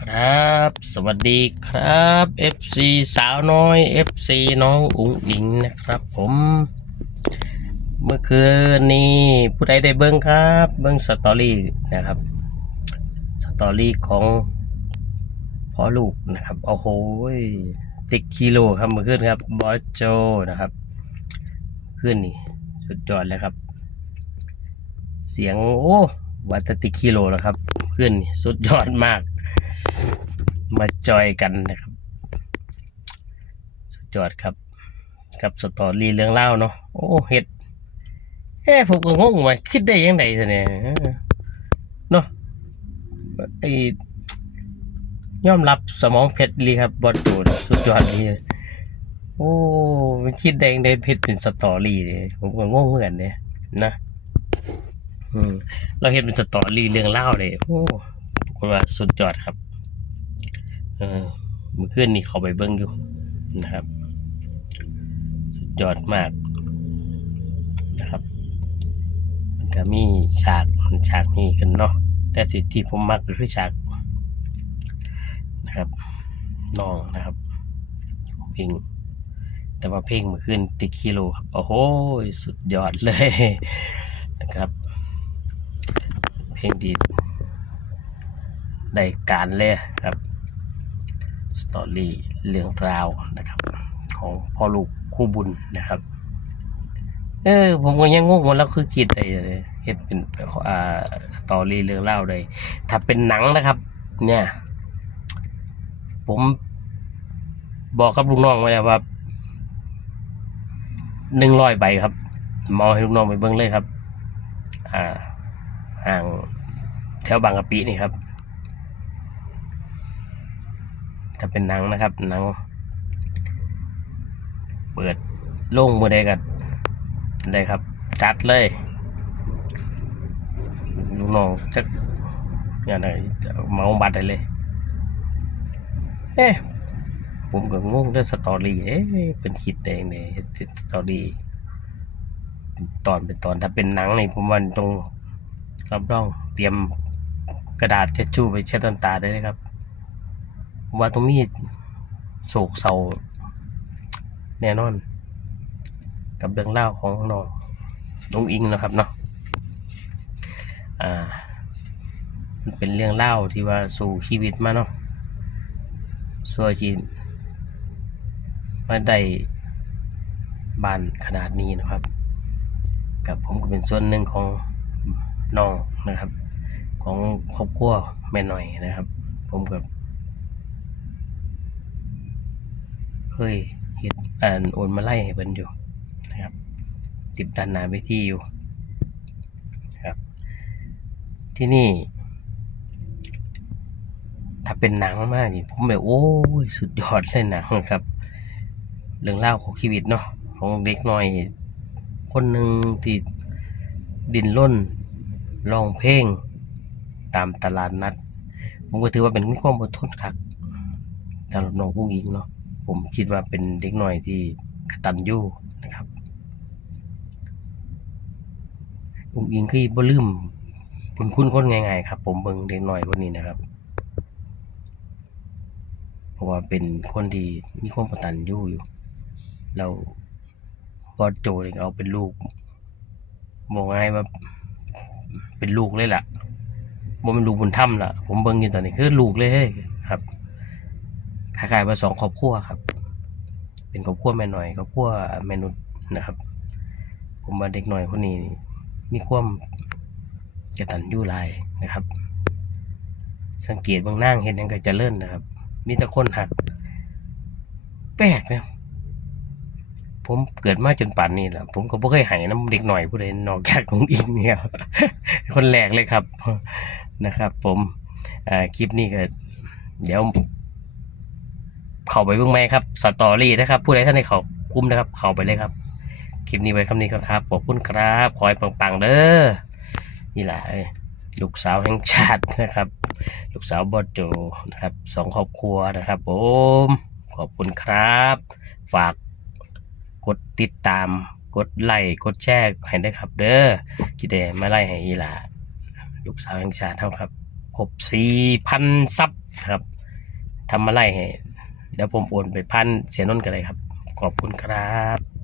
ครับ สวัสดีครับ FC สาวน้อย FC น้องอุ๋งอิงนะครับผม เมื่อคืนนี้ผู้ใดได้เบิ้งครับ เบิ้งสตอรี่นะครับ สตอรี่ของพ่อลูกนะครับ โอ้โหติกกิโลครับเมื่อคืนครับบอสโจนะครับขึ้นนี่สุดยอดเลยครับ เสียงโอ้วัตติกิโลแล้วครับ ขึ้นนี่สุดยอดมาก มาจอยกันนะครับสุดยอดครับ กับสตอรี่เรื่องเล่าเนาะโอ้เห็ดเอ้ผมก็งงว่าคิดได้ยังไงเนี่ยเนาะไอ้ยอมรับสมองเพชรลีครับบอดโจดสุดยอดเลยโอ้มันคิดได้ยังไงเพชรเป็นสตอรี่เลยผมก็งงเหมือนกันเนี่ยนะอืมเราเห็นเป็นสตอรี่เรื่องเล่าเลยโอ้ผมว่าสุดยอดครับ เออมื่อคืนนี้เขาไปเบิ้งอยู่นะครับ สุดยอดมากนะครับมันก็มีฉากฉากนี้กันเนาะแต่สิ่งที่ผมมักก็คือฉากนะครับน้องนะครับเพลงแต่ว่าเพลงมื่อคืนติดกิโลครับโอ้โหสุดยอดเลยนะครับ เพลงดีได้การเลยครับ ตอรี่เรื่องราวนะครับ ของพ่อลูกคู่บุญนะครับ เออ ผมก็ยังงงว่าแล้วคือคิดอะไรเห็นเป็นอ่าสตอรี่เรื่องเล่าเลย ถ้าเป็นหนังนะครับ เนี่ย ผมบอกกับลูกน้องไว้แล้วว่าหนึ่งร้อยใบครับเมาให้ลูกน้องไปเบิ้งเลยครับ อ่าห่างแถวบางกะปินี่ครับ ถ้าเป็นหนังนะครับหนัง เปิดโล่งมือใดกันได้ครับ จัดเลยลูกน้องจะงานอะไรเมาบัตรได้เลย เอ๊ะผมก็งงเรื่องสตอรี่เอ๊ะเป็นคิดเองเนี่ยสตอรี่ตอนเป็นตอนถ้าเป็นหนังนี่ผมว่าตรงรับรองเตรียมกระดาษเช็ดชู่ไปเช็ดน้ำตาได้เลยครับ ว่าตรงนี้โศกเศร้าแน่นอน กับเรื่องเล่าของน้องน้องอิงนะครับเนาะอ่ามันเป็นเรื่องเล่าที่ว่าสู่ชีวิตมาเนาะส่วจีนมาได้บ้านขนาดนี้นะครับ กับผมก็เป็นส่วนหนึ่งของน้องนะครับ ของครอบครัวแม่หน่อยนะครับ ผมกับ เคยเห็ดอ่านโอนมาไล่ให้เพิ่นอยู่นะครับ ติดดันหนาไปที่อยู่ครับ ที่นี่ ถ้าเป็นหนังมากนี่ผมแบบโอ้ยสุดยอดเลยหนังครับ เรื่องเล่าของชีวิตเนาะของเด็กน้อย คนหนึ่งที่ดินร่นร้องเพลง ตามตลาดนัด ผมก็ถือว่าเป็นความอดทนครับสำหรับน้องผู้หญิงเนาะ ผมคิดว่าเป็นเด็กหน่อยที่กตัญญูนะครับอุ้งอิงคือบ่ลืมคุณคุณคนง่ายๆครับ ผมเบิ่งเด็กหน่อยคนนี้นะครับเพราะว่าเป็นคนที่มีความกตัญญูอยู่เราบอโจนี่เอาเป็นลูกบอกง่ายว่าเป็นลูกเลยล่ะบ่เป็นลูกบุญธรรมล่ะ ผมเบิ่งอยู่ตอนนี้คือลูกเลยครับ คล้ายๆว่าสองครอบครัวครับ เป็นครอบครัวแม่หน่อยครอบครัวแม่นุษนะครับ ผมว่าเด็กหน่อยคนนี้มีความกตัญญูหลายนะครับ สังเกตบางนั่งเห็นยังก็เจะเลิ่นนะครับ มีแต่คนหัก แปลกนะผมเกิดมาจนป่านนี้แหละผมก็บ่เคยหายน้ำเด็กหน่อยผู้ใดนอกจากของอิงเนี่ยคนแรกเลยครับนะครับ ผมคลิปนี้ก็เดี๋ยว เข้าไปเบิ่งไหมครับสตอรี่นะครับ ผู้ใดท่านในเขากุ้มนะครับ เข้าไปเลยครับ คลิปนี้ไว้คำนี้ก่อนครับ ขอบคุณครับขอให้ปังๆเด้อ นี่แหละลูกสาวแห่งชาตินะครับ ลูกสาวบอดโจนะครับสองครอบครัวนะครับผมขอบคุณครับ ฝากกดติดตาม กดไลค์กดแชร์ให้ได้ครับ เด้อที่ได้มาไล่ให้อีหลาลูกสาวแห่งชาติเท่าครับครบสี่พันซับครับทำอะไรให้ เดี๋ยวผมโอนไปพันเสียนนท์กันเลยครับ ขอบคุณครับ